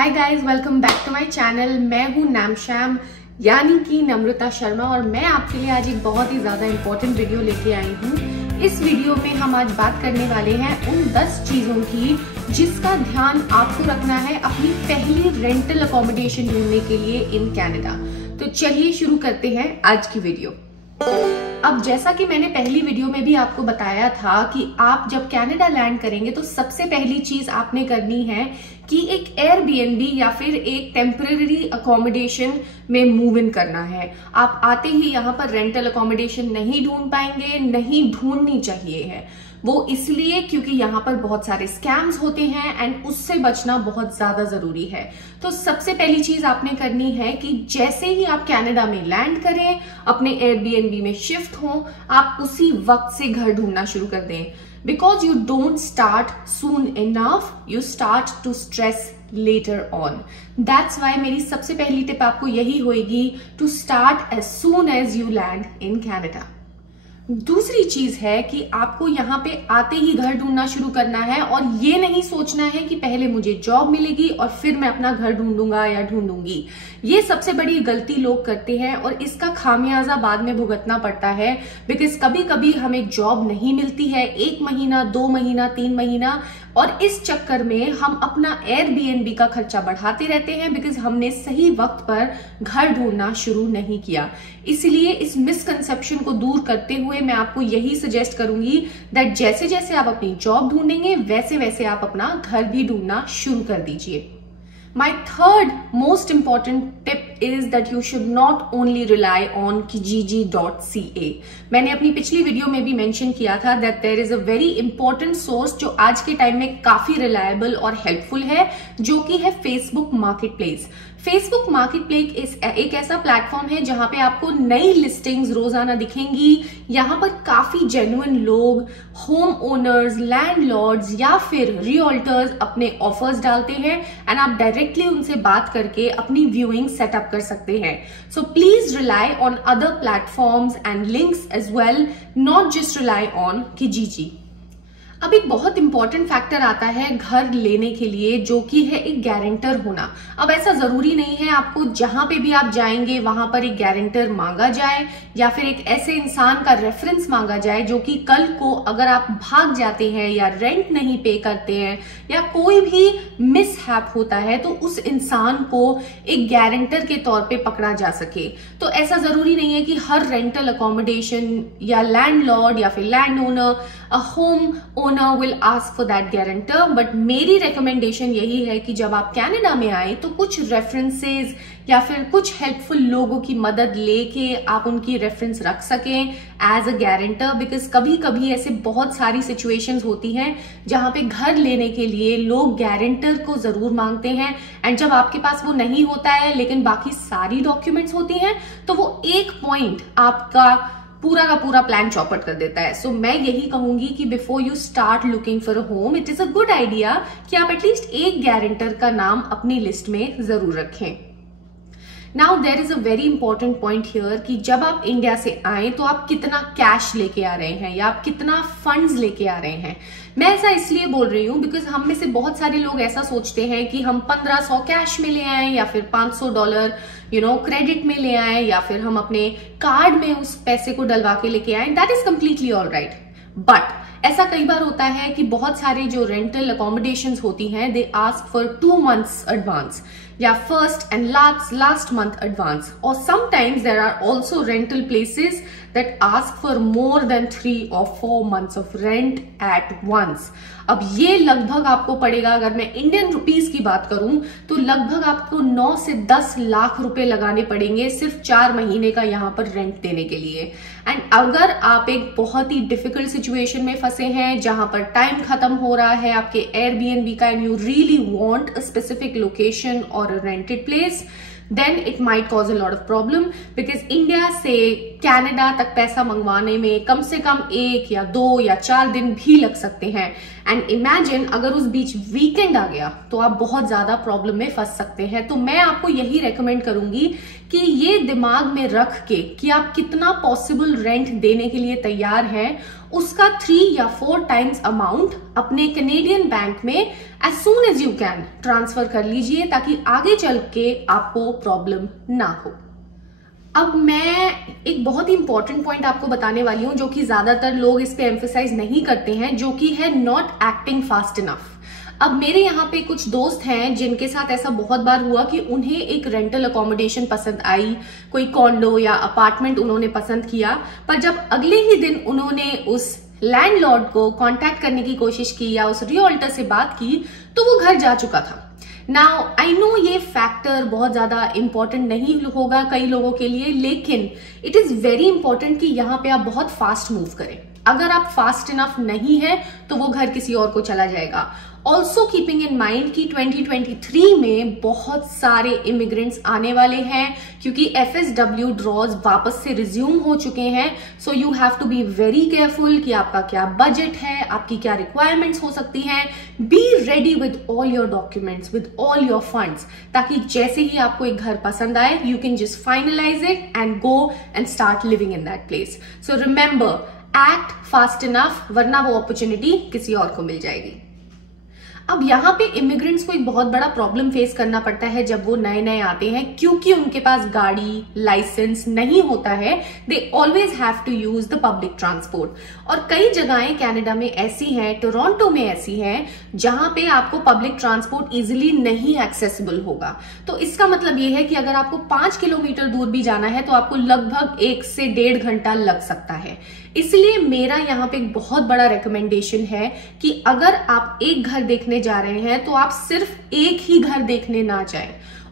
Hi guys, welcome back to my channel. मैं हूं नैमशैम यानी कि नम्रता शर्मा और मैं आपके लिए आज एक बहुत ही ज़्यादा इम्पोर्टेंट वीडियो लेके आई हूं। इस वीडियो में हम आज बात करने वाले हैं उन 10 चीज़ों की जिसका ध्यान आपको रखना है अपनी पहली रेंटल अकोमोडेशन ढूंढने के लिए इन कनाडा। तो चलिए शुरू करते हैं आज की वीडियो। अब जैसा कि मैंने पहली वीडियो में भी आपको बताया था कि आप जब कनाडा लैंड करेंगे तो सबसे पहली चीज आपने करनी है कि एक एयरबीएनबी या फिर एक टेम्पररी अकोमोडेशन में मूव इन करना है। आप आते ही यहाँ पर रेंटल अकोमोडेशन नहीं ढूंढ पाएंगे, नहीं ढूंढनी चाहिए है। वो इसलिए क्योंकि यहाँ पर बहुत सारे स्कैम्स होते हैं एंड उससे बचना बहुत ज्यादा जरूरी है। तो सबसे पहली चीज आपने करनी है कि जैसे ही आप कनाडा में लैंड करें, अपने एयरबीएनबी में शिफ्ट हों, आप उसी वक्त से घर ढूंढना शुरू कर दें। Because you don't start soon enough, you start to stress later on. That's why मेरी सबसे पहली टिप आपको यही होगी to start as soon as you land in Canada. दूसरी चीज है कि आपको यहाँ पे आते ही घर ढूंढना शुरू करना है और ये नहीं सोचना है कि पहले मुझे जॉब मिलेगी और फिर मैं अपना घर ढूंढूंगा या ढूंढूंगी। ये सबसे बड़ी गलती लोग करते हैं और इसका खामियाजा बाद में भुगतना पड़ता है। बिकॉज कभी कभी हमें जॉब नहीं मिलती है 1 महीना, 2 महीना, 3 महीना, और इस चक्कर में हम अपना एयरबीएनबी का खर्चा बढ़ाते रहते हैं बिकॉज हमने सही वक्त पर घर ढूंढना शुरू नहीं किया। इसलिए इस मिसकंसेप्शन को दूर करते हुए मैं आपको यही सजेस्ट करूंगी दैट जैसे जैसे आप अपनी जॉब ढूंढेंगे वैसे वैसे आप अपना घर भी ढूंढना शुरू कर दीजिए। My third most important tip is that you should not only rely on kijiji.ca। मैंने अपनी पिछली वीडियो में भी मेंशन किया था that there is a very important source जो आज के टाइम में काफी रिलायबल और हेल्पफुल है, जो कि है फेसबुक मार्केटप्लेस। फेसबुक मार्केटप्लेस एक ऐसा प्लेटफॉर्म है जहां पे आपको नई लिस्टिंग्स रोजाना दिखेंगी। यहाँ पर काफी जेन्युइन लोग, होम ओनर्स, लैंडलॉर्ड्स या फिर रियल्टर्स अपने ऑफर्स डालते हैं एंड आप डायरेक्टली उनसे बात करके अपनी व्यूइंग सेटअप कर सकते हैं। So please rely on other platforms and links as well, not just rely on kijiji। अब एक बहुत इंपॉर्टेंट फैक्टर आता है घर लेने के लिए, जो कि है एक गारंटर होना। अब ऐसा जरूरी नहीं है आपको जहां पे भी आप जाएंगे वहां पर एक गारंटर मांगा जाए या फिर एक ऐसे इंसान का रेफरेंस मांगा जाए जो कि कल को अगर आप भाग जाते हैं या रेंट नहीं पे करते हैं या कोई भी मिसहैप होता है तो उस इंसान को एक गारंटर के तौर पे पकड़ा जा सके। तो ऐसा जरूरी नहीं है कि हर रेंटल अकोमोडेशन या लैंडलॉर्ड या फिर land owner, a home owner will ask for that guarantor. But मेरी रिकमेंडेशन यही है कि जब आप कनाडा में आए तो कुछ रेफरेंसेस या फिर कुछ हेल्पफुल लोगों की मदद लेके आप उनकी रेफरेंस रख सकें एज अ गारंटर। बिकॉज कभी कभी ऐसे बहुत सारी सिचुएशंस होती हैं जहां पे घर लेने के लिए लोग गारंटर को जरूर मांगते हैं एंड जब आपके पास वो नहीं होता है लेकिन बाकी सारी डॉक्यूमेंट्स होती हैं तो वो एक पॉइंट आपका पूरा का पूरा प्लान चौपट कर देता है। सो मैं यही कहूंगी कि before you start looking for a home, it is a good idea कि आप एटलीस्ट एक गारंटर का नाम अपनी लिस्ट में जरूर रखें। Now there is a very important point here कि जब आप इंडिया से आए तो आप कितना कैश लेके आ रहे हैं या आप कितना फंड्स लेके आ रहे हैं। मैं ऐसा इसलिए बोल रही हूँ बिकॉज हम में से बहुत सारे लोग ऐसा सोचते हैं कि हम 1500 कैश में ले आए या फिर $500 क्रेडिट में ले आए या फिर हम अपने कार्ड में उस पैसे को डलवा के लेके आए। That is completely all right. But ऐसा कई बार होता है कि बहुत सारे जो रेंटल अकोमोडेशंस होती हैं they ask for 2 months advance या first and last month advance, और sometimes there are also rental places that ask for more than 3 or 4 months of rent at once। अब ये लगभग आपको पड़ेगा, अगर मैं इंडियन रुपीस की बात करूं तो लगभग आपको 9 से 10 लाख रुपए लगाने पड़ेंगे सिर्फ 4 महीने का यहाँ पर रेंट देने के लिए। एंड अगर आप एक बहुत ही डिफिकल्ट सिचुएशन में फंसे हैं जहां पर टाइम खत्म हो रहा है आपके एयरबीएनबी का and you really want a specific location और a rented place, then it might cause a lot of problem because India से कनाडा तक पैसा मंगवाने में कम से कम 1 या 2 या 4 दिन भी लग सकते हैं। एंड इमेजिन अगर उस बीच वीकेंड आ गया तो आप बहुत ज्यादा प्रॉब्लम में फंस सकते हैं। तो मैं आपको यही रेकमेंड करूंगी कि ये दिमाग में रख के कि आप कितना पॉसिबल रेंट देने के लिए तैयार हैं उसका 3 या 4 टाइम्स अमाउंट अपने कैनेडियन बैंक में as soon as you can transfer कर लीजिए, ताकि आगे चल के आपको प्रॉब्लम ना हो। अब मैं एक बहुत ही इंपॉर्टेंट पॉइंट आपको बताने वाली हूं, जो कि ज्यादातर लोग इस पे एम्फेसाइज नहीं करते हैं, जो कि है नॉट एक्टिंग फास्ट इनफ। अब मेरे यहाँ पे कुछ दोस्त हैं जिनके साथ ऐसा बहुत बार हुआ कि उन्हें एक रेंटल अकोमोडेशन पसंद आई, कोई कॉन्डो या अपार्टमेंट उन्होंने पसंद किया, पर जब अगले ही दिन उन्होंने उस लैंडलॉर्ड को कांटेक्ट करने की कोशिश की या उस रियल्टर से बात की, तो वो घर जा चुका था। नाउ आई नो ये फैक्टर बहुत ज्यादा इंपॉर्टेंट नहीं होगा कई लोगों के लिए, लेकिन इट इज वेरी इंपॉर्टेंट कि यहाँ पे आप बहुत फास्ट मूव करें। अगर आप फास्ट इनफ नहीं है तो वो घर किसी और को चला जाएगा। ऑल्सो कीपिंग इन माइंड कि 2023 में बहुत सारे इमिग्रेंट्स आने वाले हैं, क्योंकि FSW ड्रॉज वापस से रिज्यूम हो चुके हैं। So you have to be very careful कि आपका क्या बजट है, आपकी क्या रिक्वायरमेंट्स हो सकती हैं। Be ready with all your documents, with all your funds, ताकि जैसे ही आपको एक घर पसंद आए, you can just finalise it and go and start living in that place. So remember, act fast enough, वरना वो अपॉर्चुनिटी किसी और को मिल जाएगी। अब यहाँ पे इमिग्रेंट्स को एक बहुत बड़ा प्रॉब्लम फेस करना पड़ता है जब वो नए नए आते हैं, क्योंकि उनके पास गाड़ी लाइसेंस नहीं होता है। They always have to use the public transport. और कई जगहें कनाडा में ऐसी हैं, टोरंटो में ऐसी हैं, जहां पे आपको पब्लिक ट्रांसपोर्ट इजिली नहीं एक्सेसिबल होगा। तो इसका मतलब ये है कि अगर आपको 5 किलोमीटर दूर भी जाना है तो आपको लगभग 1 से 1.5 घंटा लग सकता है। इसलिए मेरा यहाँ पे एक बहुत बड़ा रिकमेंडेशन है कि अगर आप एक घर देखने जा रहे हैं तो आप सिर्फ एक ही घर देखने ना जाएं।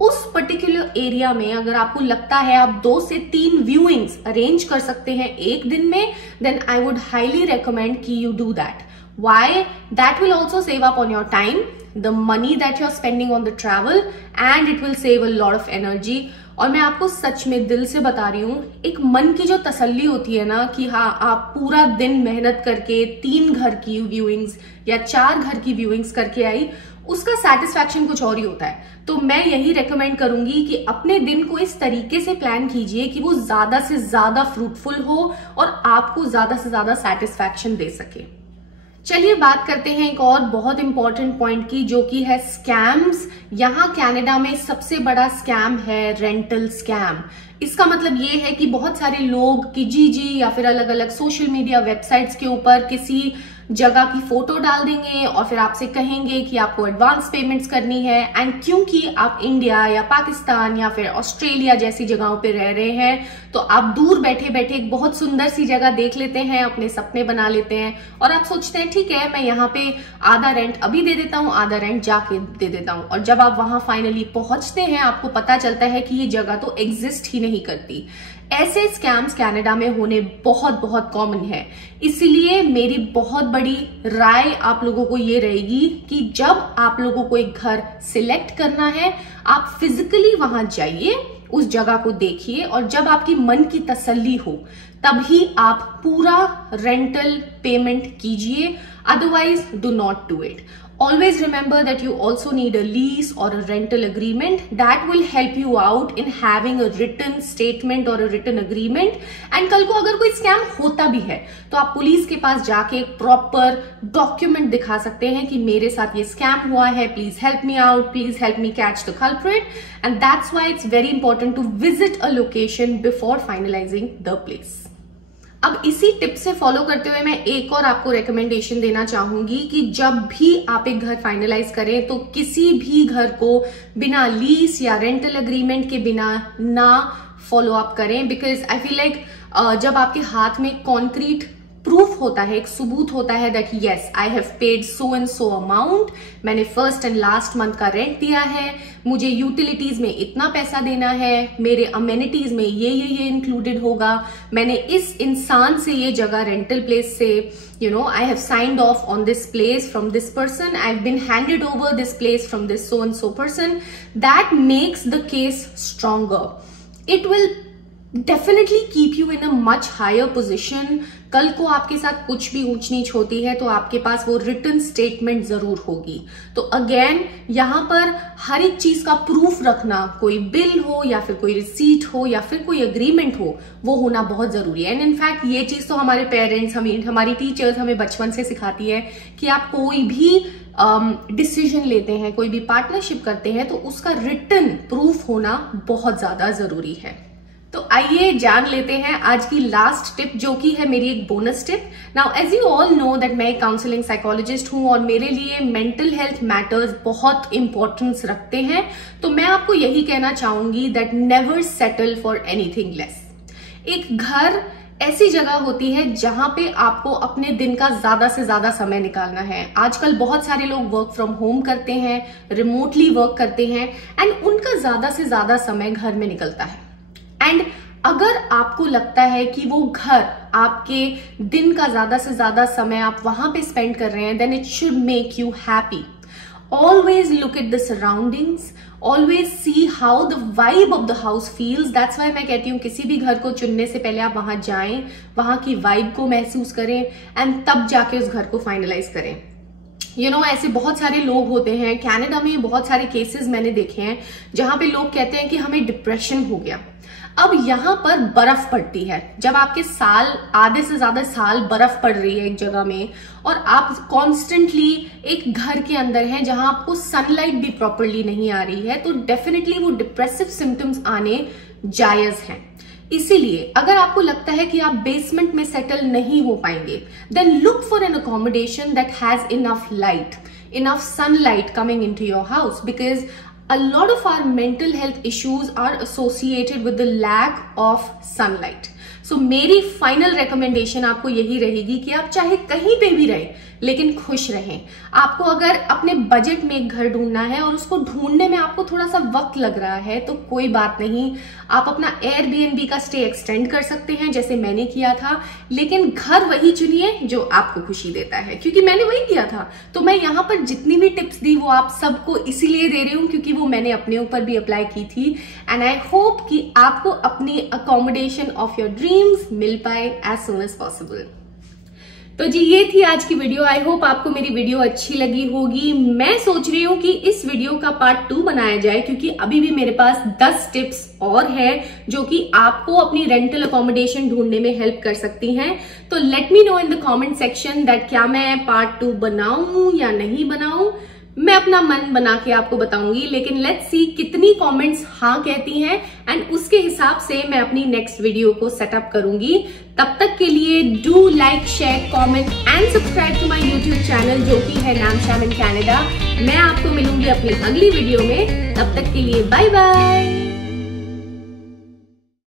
उस पर्टिकुलर एरिया में अगर आपको लगता है आप 2 से 3 व्यूइंग्स अरेंज कर सकते हैं एक दिन में, then I would highly recommend कि you do that. Why? That will also save up on your time, the money that you're spending on the travel, and it will save a lot of energy. और मैं आपको सच में दिल से बता रही हूँ, एक मन की जो तसल्ली होती है ना कि हाँ आप पूरा दिन मेहनत करके 3 घर की व्यूइंग्स या 4 घर की व्यूइंग्स करके आई, उसका सेटिस्फैक्शन कुछ और ही होता है। तो मैं यही रेकमेंड करूंगी कि अपने दिन को इस तरीके से प्लान कीजिए कि वो ज्यादा से ज्यादा फ्रूटफुल हो और आपको ज्यादा से ज्यादा सेटिस्फैक्शन दे सके। चलिए बात करते हैं एक और बहुत इंपॉर्टेंट पॉइंट की, जो कि है स्कैम्स। यहाँ कनाडा में सबसे बड़ा स्कैम है रेंटल स्कैम। इसका मतलब ये है कि बहुत सारे लोग किजीजी या फिर अलग अलग सोशल मीडिया वेबसाइट्स के ऊपर किसी जगह की फोटो डाल देंगे और फिर आपसे कहेंगे कि आपको एडवांस पेमेंट्स करनी है। एंड क्योंकि आप इंडिया या पाकिस्तान या फिर ऑस्ट्रेलिया जैसी जगहों पे रह रहे हैं, तो आप दूर बैठे बैठे एक बहुत सुंदर सी जगह देख लेते हैं, अपने सपने बना लेते हैं और आप सोचते हैं ठीक है मैं यहाँ पे आधा रेंट अभी दे देता हूँ, आधा रेंट जाके दे देता हूँ। और जब आप वहां फाइनली पहुंचते हैं आपको पता चलता है कि ये जगह तो एग्जिस्ट ही नहीं करती। ऐसे स्कैम्स कनाडा में होने बहुत बहुत कॉमन है। इसीलिए मेरी बहुत बड़ी राय आप लोगों को ये रहेगी कि जब आप लोगों को एक घर सिलेक्ट करना है, आप फिजिकली वहां जाइए, उस जगह को देखिए और जब आपकी मन की तसल्ली हो तभी आप पूरा रेंटल पेमेंट कीजिए। Otherwise do not do it. Always remember that you also need a lease or a rental agreement that will help you out in having a written statement or a written agreement. And कल को अगर कोई scam होता भी है तो आप police के पास जाके एक प्रॉपर डॉक्यूमेंट दिखा सकते हैं कि मेरे साथ ये स्कैम हुआ है, please help me out, please help me catch the culprit. And that's why it's very important to visit a location before finalising the place. अब इसी टिप से फॉलो करते हुए मैं एक और आपको रेकमेंडेशन देना चाहूंगी कि जब भी आप एक घर फाइनलाइज करें तो किसी भी घर को बिना लीज या रेंटल एग्रीमेंट के बिना ना फॉलो अप करें। बिकॉज आई फील लाइक जब आपके हाथ में कॉन्क्रीट प्रूफ होता है, एक सबूत होता है that yes I have paid so and so amount, मैंने फर्स्ट एंड लास्ट मंथ का रेंट दिया है, मुझे यूटिलिटीज में इतना पैसा देना है, मेरे अमेनिटीज में ये इंक्लूडेड होगा, मैंने इस इंसान से ये जगह रेंटल प्लेस से I have signed off on this place from this person, I've been handed over this place from this so and so person. That makes the case stronger. It will definitely keep you in a much higher position कल को आपके साथ कुछ भी ऊंच नीच होती है तो आपके पास वो रिटन स्टेटमेंट जरूर होगी। तो अगेन यहाँ पर हर एक चीज का प्रूफ रखना, कोई बिल हो या फिर कोई रिसीट हो या फिर कोई एग्रीमेंट हो, वो होना बहुत जरूरी है। एंड इनफैक्ट ये चीज तो हमारे पेरेंट्स, हमारी टीचर्स हमें बचपन से सिखाती है कि आप कोई भी डिसीजन लेते हैं, कोई भी पार्टनरशिप करते हैं तो उसका रिटन प्रूफ होना बहुत ज्यादा जरूरी है। तो आइए जान लेते हैं आज की लास्ट टिप, जो कि है मेरी एक bonus tip. Now as you all know that मैं एक काउंसलिंग साइकोलॉजिस्ट हूं और मेरे लिए मेंटल हेल्थ मैटर्स बहुत इंपॉर्टेंस रखते हैं। तो मैं आपको यही कहना चाहूंगी that never settle for anything less. एक घर ऐसी जगह होती है जहां पे आपको अपने दिन का ज्यादा से ज्यादा समय निकालना है। आजकल बहुत सारे लोग वर्क फ्रॉम होम करते हैं, रिमोटली वर्क करते हैं एंड उनका ज्यादा से ज्यादा समय घर में निकलता है। एंड अगर आपको लगता है कि वो घर आपके दिन का ज्यादा से ज्यादा समय आप वहां पे स्पेंड कर रहे हैं, then it should make you happy. Always look at the surroundings, always see how the vibe of the house feels. That's why मैं कहती हूँ किसी भी घर को चुनने से पहले आप वहां जाएं, वहां की वाइब को महसूस करें एंड तब जाके उस घर को फाइनलाइज करें। ऐसे बहुत सारे लोग होते हैं, कनाडा में बहुत सारे केसेस मैंने देखे हैं जहां पे लोग कहते हैं कि हमें डिप्रेशन हो गया। अब यहाँ पर बर्फ पड़ती है, जब आपके साल आधे से ज्यादा साल बर्फ पड़ रही है एक जगह में और आप कॉन्स्टेंटली एक घर के अंदर हैं जहां आपको सनलाइट भी प्रॉपरली नहीं आ रही है, तो डेफिनेटली वो डिप्रेसिव सिम्टम्स आने जायज हैं। इसीलिए अगर आपको लगता है कि आप बेसमेंट में सेटल नहीं हो पाएंगे, then look for an accommodation that has enough light, enough sunlight coming into your house, because a lot of our mental health issues are associated with the lack of sunlight. So मेरी final recommendation आपको यही रहेगी कि आप चाहे कहीं पे भी रहे लेकिन खुश रहें। आपको अगर अपने बजट में एक घर ढूंढना है और उसको ढूंढने में आपको थोड़ा सा वक्त लग रहा है तो कोई बात नहीं, आप अपना एयरबीएनबी का स्टे एक्सटेंड कर सकते हैं जैसे मैंने किया था, लेकिन घर वही चुनिए जो आपको खुशी देता है, क्योंकि मैंने वही किया था। तो मैं यहाँ पर जितनी भी टिप्स दी वो आप सबको इसीलिए दे रही हूँ क्योंकि वो मैंने अपने ऊपर भी अप्लाई की थी एंड आई होप कि आपको अपनी अकोमोडेशन ऑफ योर ड्रीम्स मिल पाए एज सुन एज पॉसिबल। तो जी ये थी आज की वीडियो। आई होप आपको मेरी वीडियो अच्छी लगी होगी। मैं सोच रही हूँ कि इस वीडियो का पार्ट 2 बनाया जाए, क्योंकि अभी भी मेरे पास 10 टिप्स और है जो कि आपको अपनी रेंटल अकोमोडेशन ढूंढने में हेल्प कर सकती हैं। तो let me know in the comment section that क्या मैं पार्ट 2 बनाऊं या नहीं बनाऊं। मैं अपना मन बना के आपको बताऊंगी, लेकिन लेट्स सी कितनी कमेंट्स हाँ कहती हैं एंड उसके हिसाब से मैं अपनी नेक्स्ट वीडियो को सेटअप करूंगी। तब तक के लिए do like, share, comment and subscribe to my YouTube channel जो कि है नामश्याम इन कनाडा। मैं आपको मिलूंगी अपनी अगली वीडियो में, तब तक के लिए बाय बाय।